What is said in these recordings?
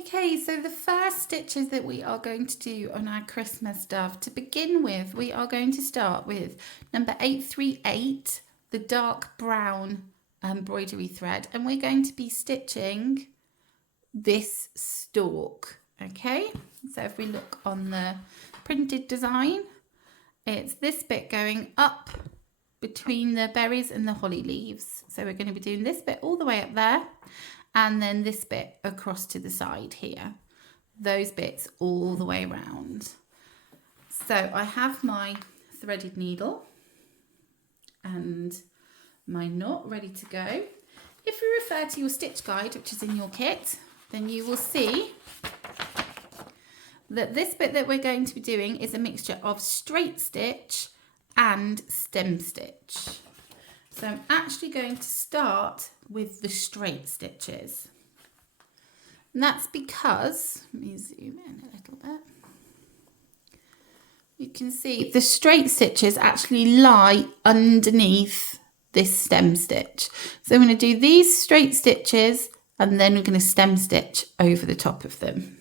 Okay, so the first stitches that we are going to do on our Christmas stuff, to begin with, we are going to start with number 838, the dark brown embroidery thread, and we're going to be stitching this stalk. Okay, so if we look on the printed design, it's this bit going up between the berries and the holly leaves. So we're going to be doing this bit all the way up there, and then this bit across to the side here. Those bits all the way around. So I have my threaded needle and my knot ready to go. If you refer to your stitch guide, which is in your kit, then you will see that this bit that we're going to be doing is a mixture of straight stitch and stem stitch. So I'm actually going to start with the straight stitches. And that's because, let me zoom in a little bit. You can see the straight stitches actually lie underneath this stem stitch. So I'm going to do these straight stitches and then we're going to stem stitch over the top of them.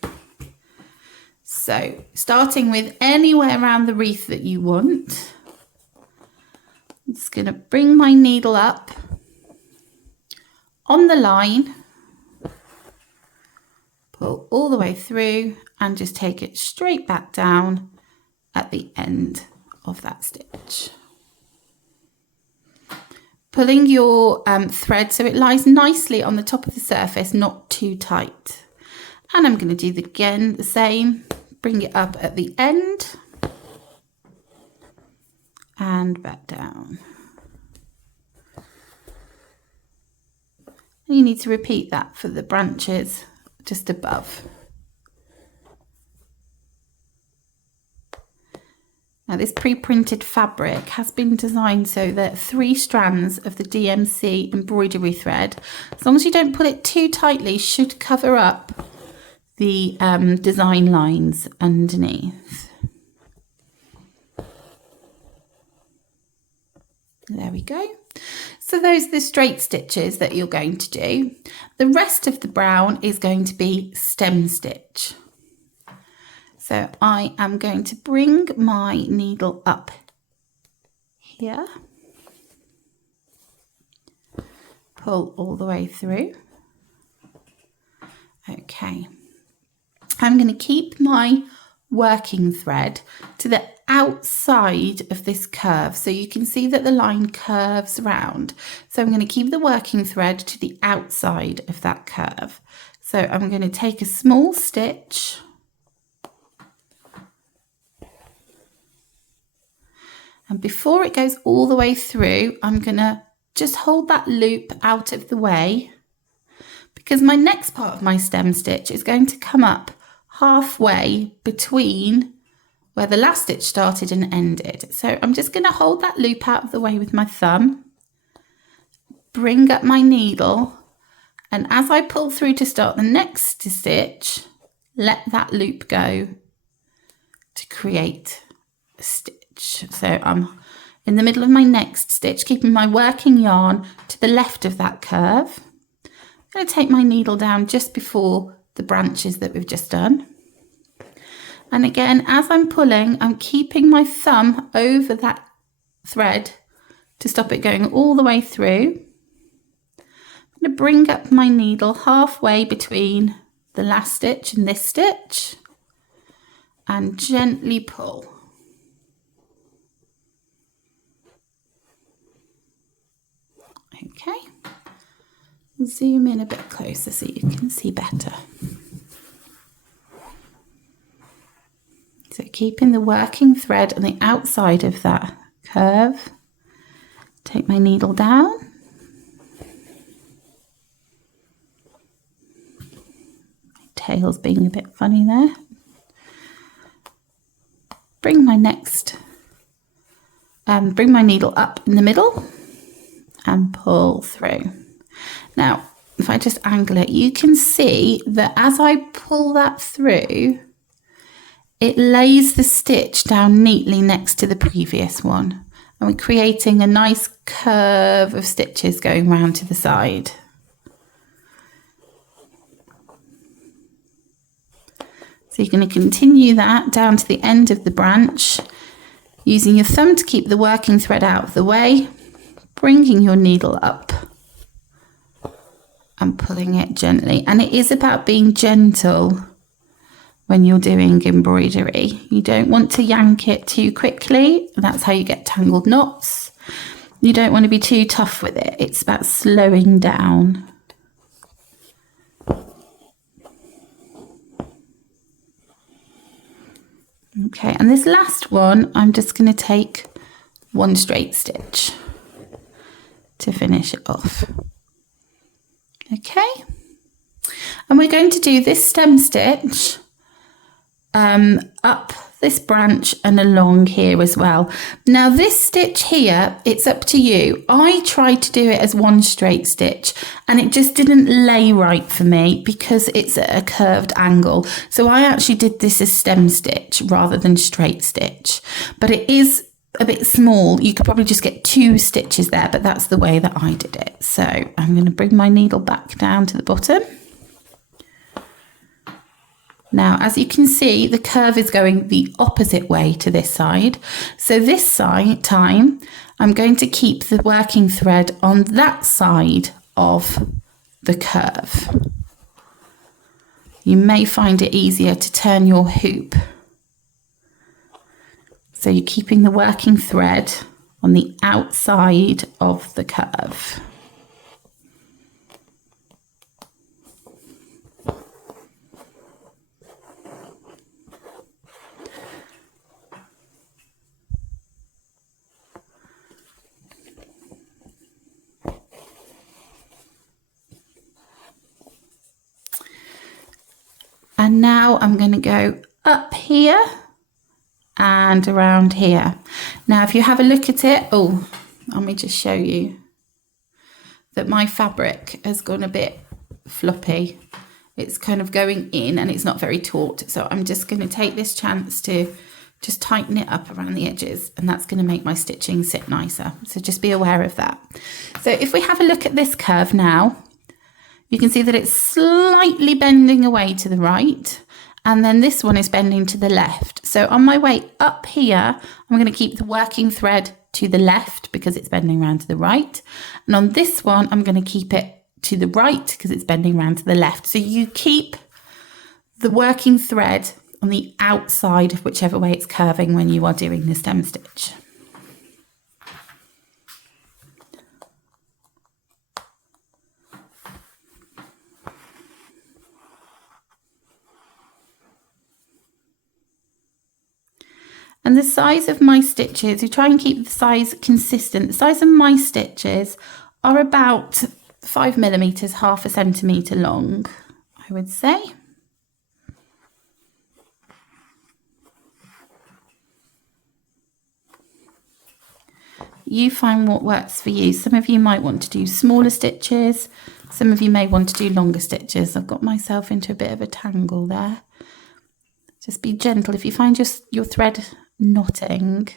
So starting with anywhere around the wreath that you want, I'm just going to bring my needle up on the line, pull all the way through and just take it straight back down at the end of that stitch. Pulling your thread so it lies nicely on the top of the surface, not too tight. And I'm going to do again the same, bring it up at the end and back down. And you need to repeat that for the branches just above. Now this pre-printed fabric has been designed so that 3 strands of the DMC embroidery thread, as long as you don't pull it too tightly, should cover up the design lines underneath. There we go. So those are the straight stitches that you're going to do. The rest of the brown is going to be stem stitch. So I am going to bring my needle up here, pull all the way through. Okay, I'm going to keep my working thread to the outside of this curve, so you can see that the line curves round. So I'm going to keep the working thread to the outside of that curve. So I'm going to take a small stitch and before it goes all the way through, I'm going to just hold that loop out of the way, because my next part of my stem stitch is going to come up halfway between where the last stitch started and ended. So I'm just going to hold that loop out of the way with my thumb, bring up my needle, and as I pull through to start the next stitch, let that loop go to create a stitch. So I'm in the middle of my next stitch, keeping my working yarn to the left of that curve. I'm going to take my needle down just before the branches that we've just done. And again, as I'm pulling, I'm keeping my thumb over that thread to stop it going all the way through. I'm going to bring up my needle halfway between the last stitch and this stitch and gently pull. Okay, zoom in a bit closer so you can see better. So keeping the working thread on the outside of that curve, take my needle down, my tail's being a bit funny there, bring my needle up in the middle and pull through. Now if I just angle it, you can see that as I pull that through, it lays the stitch down neatly next to the previous one, and we're creating a nice curve of stitches going round to the side. So you're going to continue that down to the end of the branch, using your thumb to keep the working thread out of the way, bringing your needle up and pulling it gently. And it is about being gentle when you're doing embroidery. You don't want to yank it too quickly. That's how you get tangled knots. You don't want to be too tough with it. It's about slowing down. Okay, and this last one, I'm just going to take one straight stitch to finish it off. Okay, and we're going to do this stem stitch up this branch and along here as well. Now this stitch here, it's up to you. I tried to do it as one straight stitch and it just didn't lay right for me because it's at a curved angle. So I actually did this as stem stitch rather than straight stitch, but it is a bit small. You could probably just get 2 stitches there, but that's the way that I did it. So I'm going to bring my needle back down to the bottom. Now, as you can see, the curve is going the opposite way to this side. So this side time, I'm going to keep the working thread on that side of the curve. You may find it easier to turn your hoop. So you're keeping the working thread on the outside of the curve. And now I'm going to go up here and around here. Now, if you have a look at it, let me just show you that my fabric has gone a bit floppy. It's kind of going in and it's not very taut. So I'm just going to take this chance to just tighten it up around the edges, and that's going to make my stitching sit nicer. So just be aware of that. So if we have a look at this curve now, you can see that it's slightly bending away to the right, and then this one is bending to the left. So on my way up here, I'm going to keep the working thread to the left because it's bending around to the right. And on this one, I'm going to keep it to the right because it's bending around to the left. So you keep the working thread on the outside of whichever way it's curving when you are doing the stem stitch. And the size of my stitches, you try and keep the size consistent. The size of my stitches are about 5 millimeters, half a centimetre long, I would say. You find what works for you. Some of you might want to do smaller stitches. Some of you may want to do longer stitches. I've got myself into a bit of a tangle there. Just be gentle. If you find your thread knotting,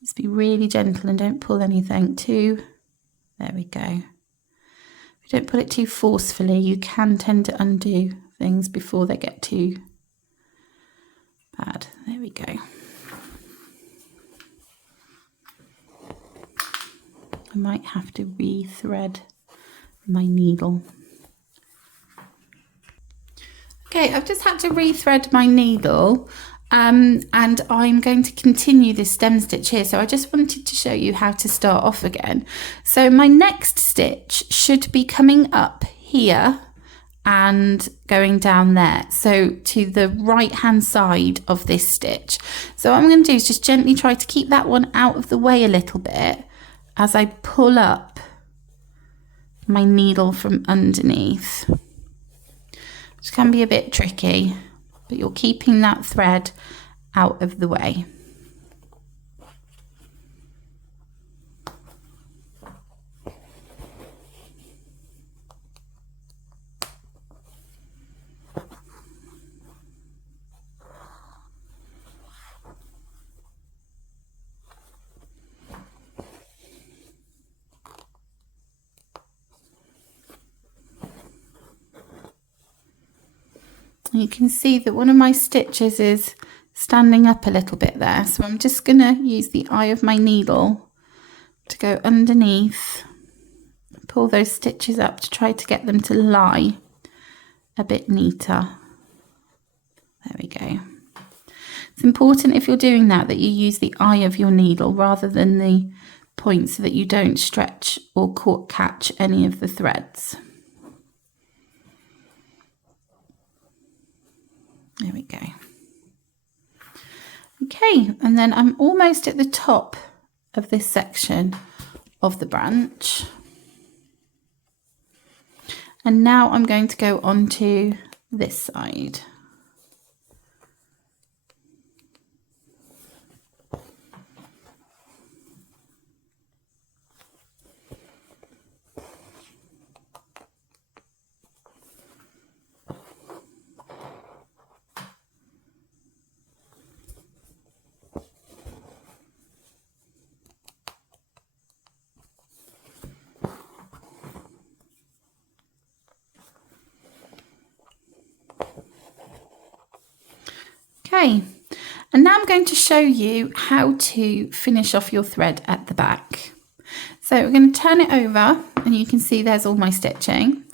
just be really gentle and don't pull anything too. There we go. If you don't pull it too forcefully, you can tend to undo things before they get too bad. There we go. I might have to re-thread my needle. Okay, I've just had to re-thread my needle and I'm going to continue this stem stitch here. So I just wanted to show you how to start off again. So my next stitch should be coming up here and going down there. So to the right hand side of this stitch. So what I'm going to do is just gently try to keep that one out of the way a little bit as I pull up my needle from underneath. Which can be a bit tricky, but you're keeping that thread out of the way. You can see that one of my stitches is standing up a little bit there. So I'm just going to use the eye of my needle to go underneath, pull those stitches up to try to get them to lie a bit neater. There we go. It's important if you're doing that you use the eye of your needle rather than the point so that you don't stretch or catch any of the threads. There we go. Okay, and then I'm almost at the top of this section of the branch. And now I'm going to go on to this side. Okay, and now I'm going to show you how to finish off your thread at the back. So we're going to turn it over and you can see there's all my stitching.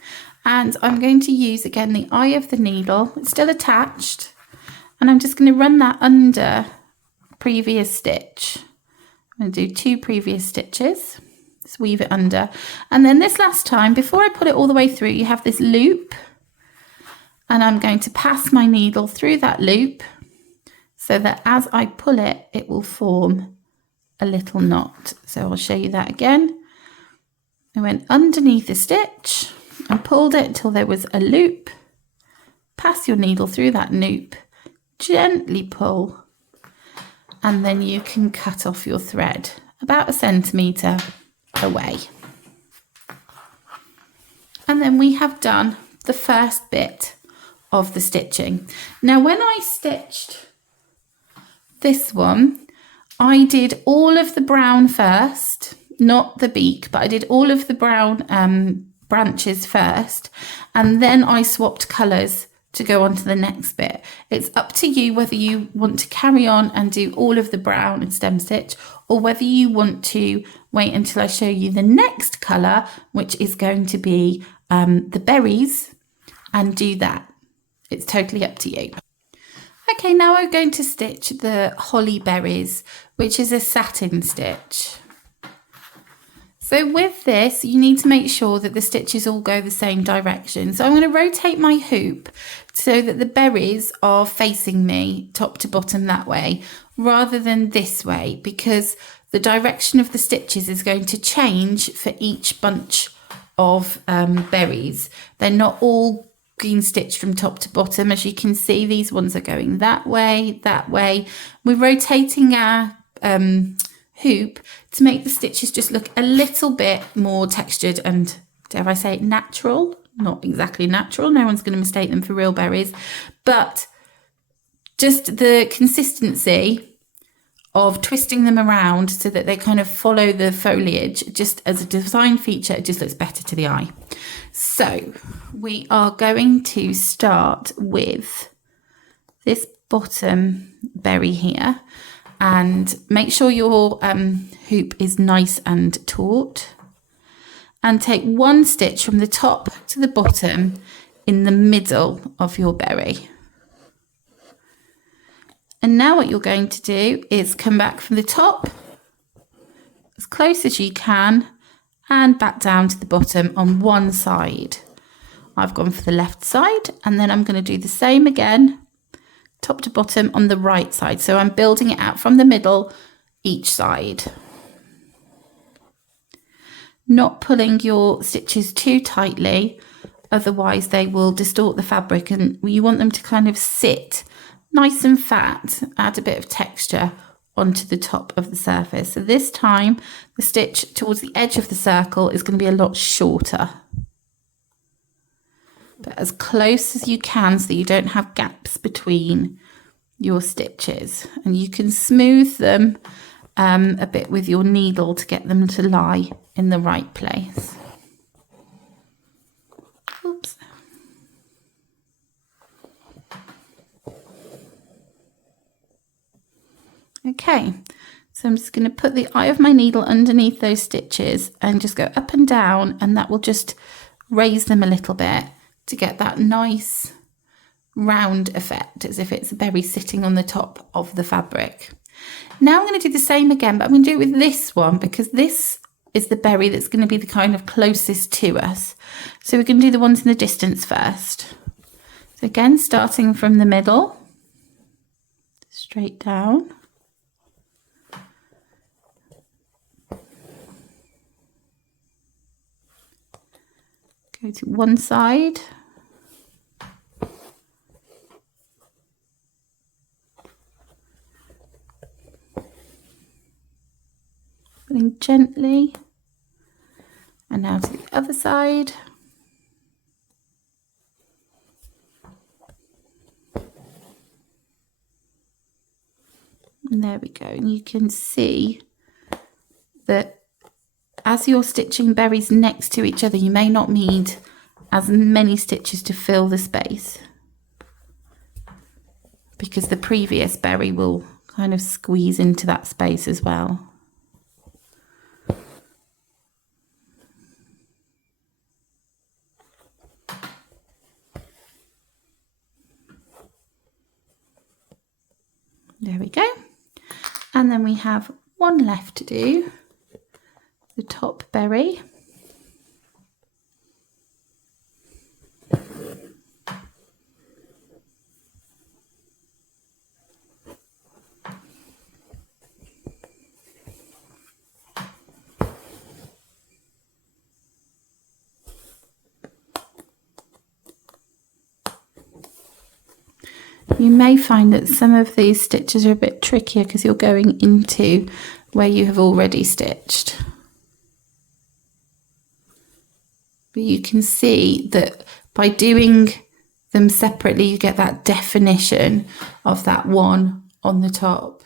And I'm going to use again the eye of the needle, it's still attached, and I'm just going to run that under previous stitch. I'm going to do 2 previous stitches, just weave it under. And then this last time, before I put it all the way through, you have this loop, and I'm going to pass my needle through that loop so that as I pull it, it will form a little knot. So I'll show you that again. I went underneath the stitch and pulled it until there was a loop. Pass your needle through that loop, gently pull, and then you can cut off your thread about 1 centimetre away. And then we have done the first bit of the stitching. Now when I stitched this one, I did all of the brown first, not the beak, but I did all of the brown branches first, and then I swapped colours to go on to the next bit. It's up to you whether you want to carry on and do all of the brown and stem stitch, or whether you want to wait until I show you the next colour, which is going to be the berries, and do that. It's totally up to you. Okay, now I'm going to stitch the holly berries, which is a satin stitch. So with this, you need to make sure that the stitches all go the same direction. So I'm going to rotate my hoop so that the berries are facing me top to bottom that way, rather than this way, because the direction of the stitches is going to change for each bunch of berries. They're not all being stitched from top to bottom. As you can see, these ones are going that way, that way. We're rotating our hoop to make the stitches just look a little bit more textured and, dare I say, natural. Not exactly natural, no one's going to mistake them for real berries, but just the consistency of twisting them around so that they kind of follow the foliage, just as a design feature, it just looks better to the eye. So we are going to start with this bottom berry here, and make sure your hoop is nice and taut, and take 1 stitch from the top to the bottom in the middle of your berry. And now what you're going to do is come back from the top as close as you can and back down to the bottom on one side. I've gone for the left side, and then I'm going to do the same again, top to bottom on the right side. So I'm building it out from the middle each side. Not pulling your stitches too tightly, otherwise they will distort the fabric, and you want them to kind of sit nice and fat, add a bit of texture onto the top of the surface. So this time the stitch towards the edge of the circle is going to be a lot shorter, but as close as you can so you don't have gaps between your stitches, and you can smooth them a bit with your needle to get them to lie in the right place. Oops. Okay, so I'm just going to put the eye of my needle underneath those stitches and just go up and down, and that will just raise them a little bit to get that nice round effect, as if it's a berry sitting on the top of the fabric. Now I'm going to do the same again, but I'm going to do it with this one because this is the berry that's going to be the kind of closest to us. So we're going to do the ones in the distance first. So again, starting from the middle, straight down. Go to one side. Pulling gently. And now to the other side. And there we go. And you can see that as you're stitching berries next to each other, you may not need as many stitches to fill the space because the previous berry will kind of squeeze into that space as well. There we go. And then we have one left to do, the top berry. You may find that some of these stitches are a bit trickier because you're going into where you have already stitched. But you can see that by doing them separately, you get that definition of that one on the top.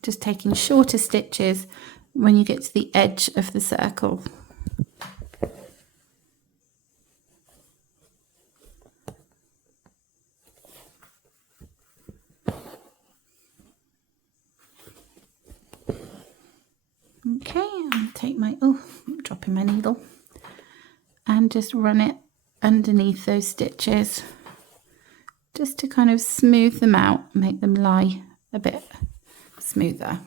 Just taking shorter stitches when you get to the edge of the circle. Okay, I'll take my, I'm dropping my needle, and just run it underneath those stitches just to kind of smooth them out, make them lie a bit smoother.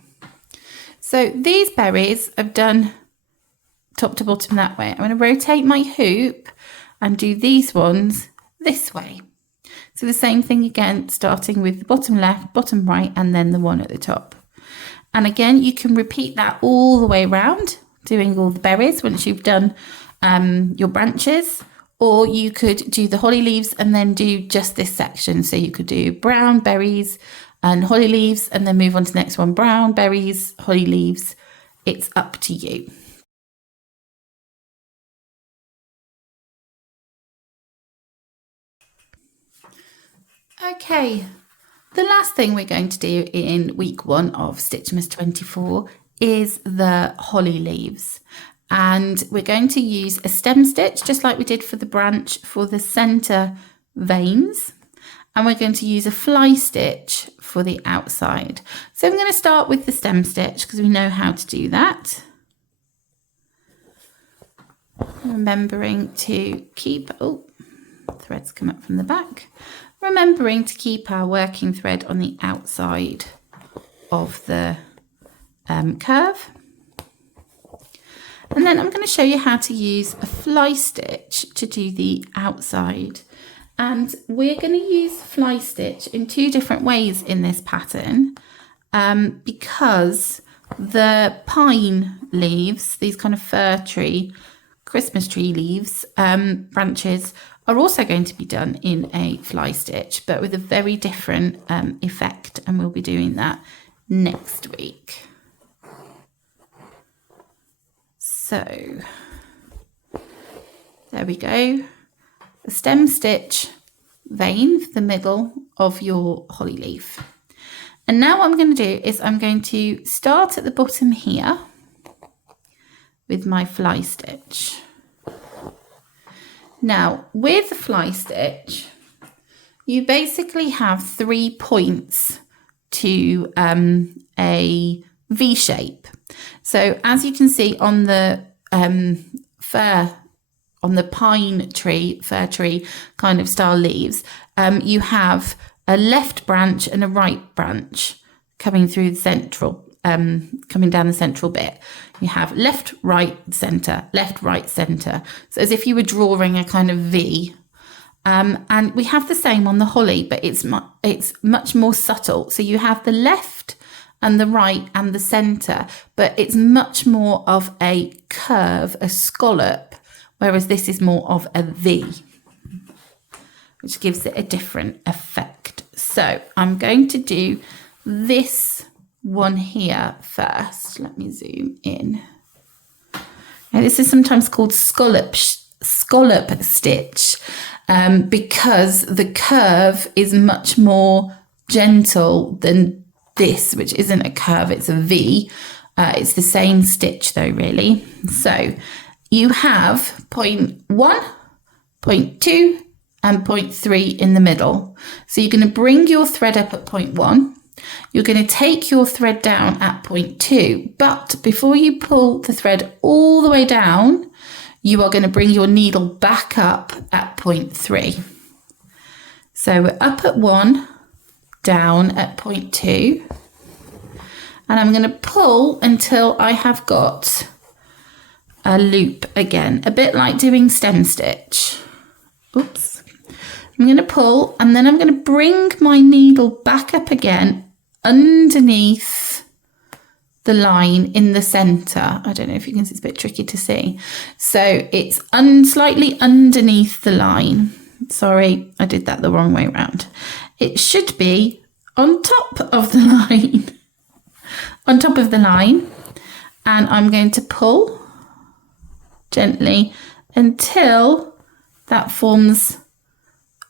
So these berries I've done top to bottom that way. I'm going to rotate my hoop and do these ones this way. So the same thing again, starting with the bottom left, bottom right, and then the one at the top. And again, you can repeat that all the way around, doing all the berries once you've done your branches, or you could do the holly leaves and then do just this section. So you could do brown berries and holly leaves and then move on to the next one, brown berries, holly leaves. It's up to you. Okay, the last thing we're going to do in week 1 of Stitchmas 24 is the holly leaves. And we're going to use a stem stitch, just like we did for the branch, for the centre veins. And we're going to use a fly stitch for the outside. So I'm going to start with the stem stitch because we know how to do that. Remembering to keep, threads come up from the back. Remembering to keep our working thread on the outside of the curve. And then I'm going to show you how to use a fly stitch to do the outside. And we're going to use fly stitch in 2 different ways in this pattern because the pine leaves, these kind of fir tree, Christmas tree leaves, branches, are also going to be done in a fly stitch, but with a very different effect, and we'll be doing that next week. So there we go. A stem stitch vein for the middle of your holly leaf. And now what I'm going to do is I'm going to start at the bottom here with my fly stitch. Now, with the fly stitch, you basically have 3 points to a V shape. So as you can see on the fir tree kind of style leaves, you have a left branch and a right branch coming through the central, coming down the central bit. You have left, right, centre, left, right, centre. So as if you were drawing a kind of V. And we have the same on the holly, but it's much more subtle. So you have the left and the right and the centre, but it's much more of a curve, a scallop, whereas this is more of a V, which gives it a different effect. So I'm going to do this one here first. Let me zoom in. Now, this is sometimes called scallop stitch because the curve is much more gentle than this, which isn't a curve, it's a V. It's the same stitch though, really. So you have point 1, point 2, and point 3 in the middle. So you're going to bring your thread up at point 1. You're going to take your thread down at point 2, but before you pull the thread all the way down, you are going to bring your needle back up at point 3. So we're up at 1, down at point 2, and I'm going to pull until I have got a loop again, a bit like doing stem stitch. Oops. I'm going to pull, and then I'm going to bring my needle back up again underneath the line in the center. I don't know if you can see, it's a bit tricky to see. So it's slightly underneath the line. Sorry, I did that the wrong way around. It should be on top of the line. On top of the line. And I'm going to pull gently until that forms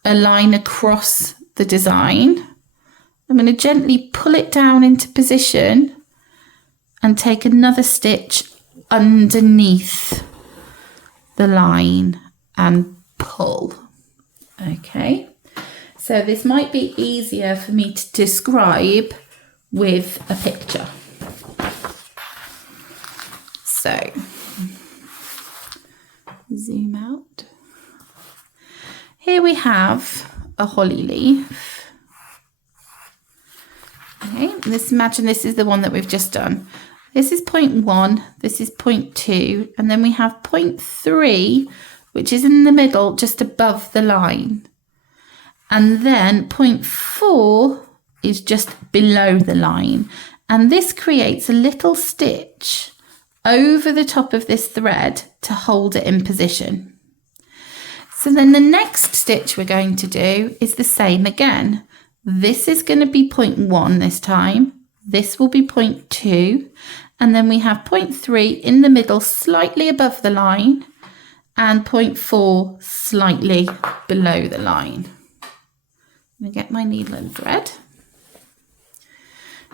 a line across the design. I'm going to gently pull it down into position and take another stitch underneath the line and pull. Okay, so this might be easier for me to describe with a picture. So, zoom out. Here we have a holly leaf. Okay, imagine this is the one that we've just done. This is point 1, this is point 2, and then we have point 3, which is in the middle, just above the line. And then point 4 is just below the line. And this creates a little stitch over the top of this thread to hold it in position. So then the next stitch we're going to do is the same again. This is going to be point 1 this time. This will be point 2. And then we have point 3 in the middle, slightly above the line, and point 4 slightly below the line. I'm going to get my needle and thread.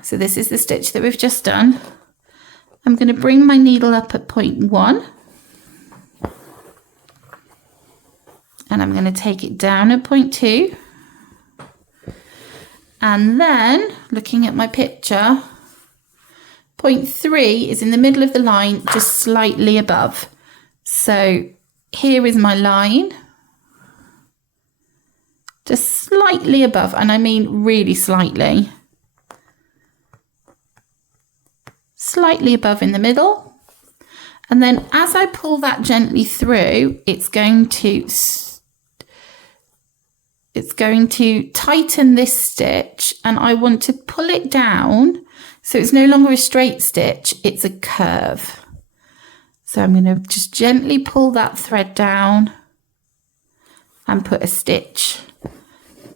So this is the stitch that we've just done. I'm going to bring my needle up at point 1. And I'm going to take it down at point 2. And then, looking at my picture, point 3 is in the middle of the line, just slightly above. So here is my line, just slightly above, and I mean really slightly. Slightly above in the middle. And then as I pull that gently through, it's going to tighten this stitch, and I want to pull it down so it's no longer a straight stitch, it's a curve. So I'm going to just gently pull that thread down and put a stitch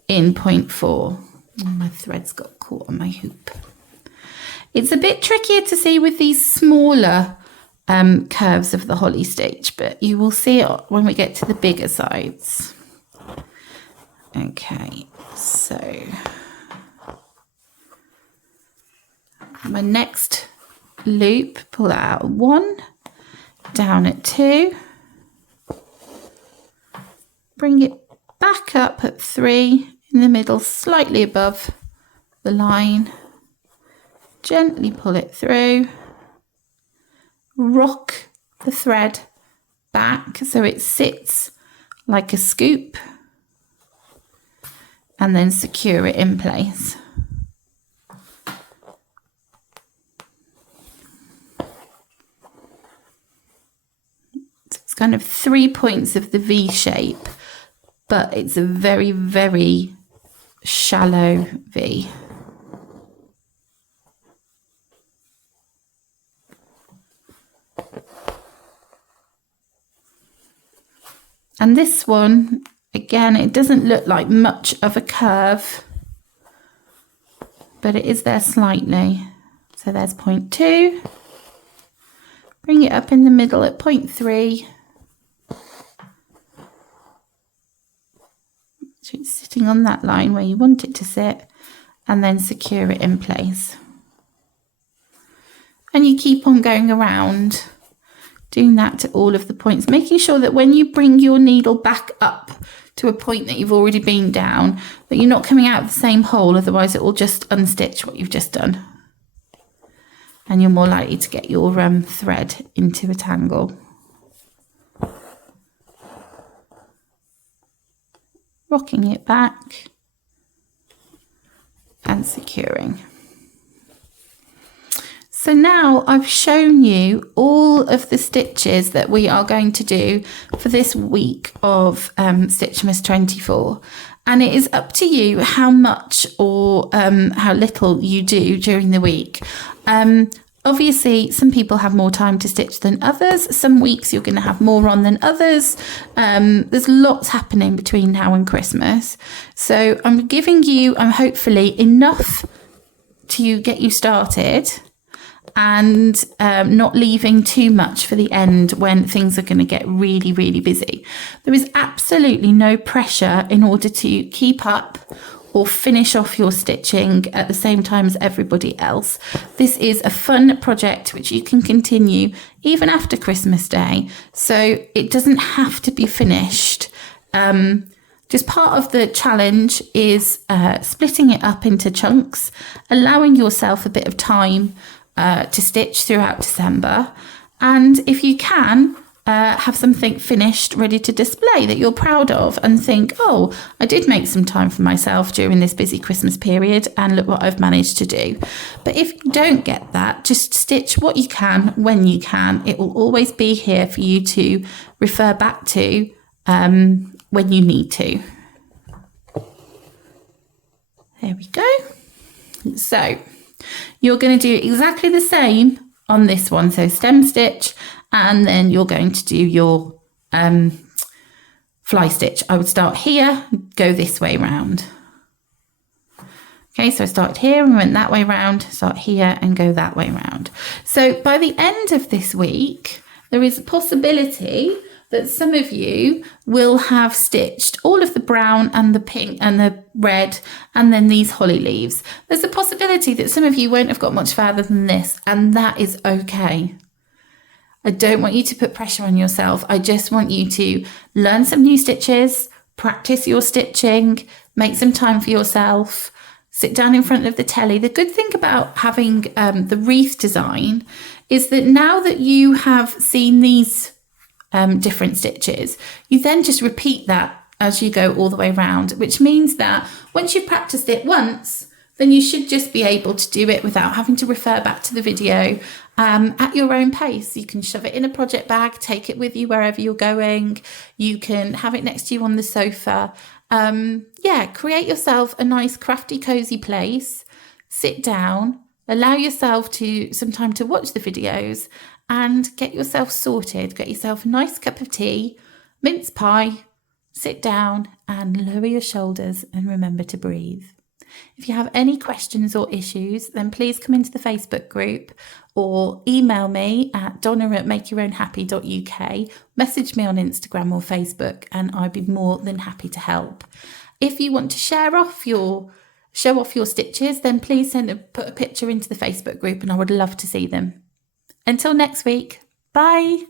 in point 4. Oh, my thread's got caught on my hoop. It's a bit trickier to see with these smaller curves of the holly stitch, but you will see it when we get to the bigger sides. Okay, so my next loop, pull that out at 1, down at 2, bring it back up at 3, in the middle, slightly above the line, gently pull it through, rock the thread back so it sits like a scoop, and then secure it in place. It's kind of 3 points of the V shape, but it's a very, very shallow V. And this one, again, it doesn't look like much of a curve, but it is there slightly. So there's point 2. Bring it up in the middle at point 3. So it's sitting on that line where you want it to sit, and then secure it in place. And you keep on going around, doing that to all of the points, making sure that when you bring your needle back up to a point that you've already been down, that you're not coming out of the same hole, otherwise it will just unstitch what you've just done. And you're more likely to get your thread into a tangle. Rocking it back and securing. So now I've shown you all of the stitches that we are going to do for this week of Stitchmas 24. And it is up to you how much or how little you do during the week. Obviously, some people have more time to stitch than others. Some weeks you're going to have more on than others. There's lots happening between now and Christmas. So I'm giving you, hopefully, enough to get you started, and not leaving too much for the end when things are going to get really, really busy. There is absolutely no pressure in order to keep up or finish off your stitching at the same time as everybody else. This is a fun project which you can continue even after Christmas Day, so it doesn't have to be finished. Just part of the challenge is splitting it up into chunks, allowing yourself a bit of time to stitch throughout December, and if you can, have something finished ready to display that you're proud of and think, oh, I did make some time for myself during this busy Christmas period and look what I've managed to do. But if you don't get that, just stitch what you can when you can. It will always be here for you to refer back to when you need to. There we go. So you're going to do exactly the same on this one. So stem stitch, and then you're going to do your fly stitch. I would start here, go this way round. Okay, so I started here and went that way round, start here and go that way round. So by the end of this week, there is a possibility that some of you will have stitched all of the brown and the pink and the red and then these holly leaves. There's a possibility that some of you won't have got much further than this, and that is okay. I don't want you to put pressure on yourself. I just want you to learn some new stitches, practice your stitching, make some time for yourself, sit down in front of the telly. The good thing about having the wreath design is that now that you have seen these different stitches, you then just repeat that as you go all the way around, which means that once you've practiced it once, then you should just be able to do it without having to refer back to the video at your own pace. You can shove it in a project bag, take it with you wherever you're going. You can have it next to you on the sofa. Create yourself a nice crafty cozy place, sit down, allow yourself to some time to watch the videos and get yourself sorted. Get yourself a nice cup of tea, mince pie, sit down and lower your shoulders and remember to breathe. If you have any questions or issues, then please come into the Facebook group or email me at donna@makeyourownhappy.uk, message me on Instagram or Facebook, and I'd be more than happy to help. If you want to share off your show off your stitches, then please put a picture into the Facebook group and I would love to see them. Until next week, bye.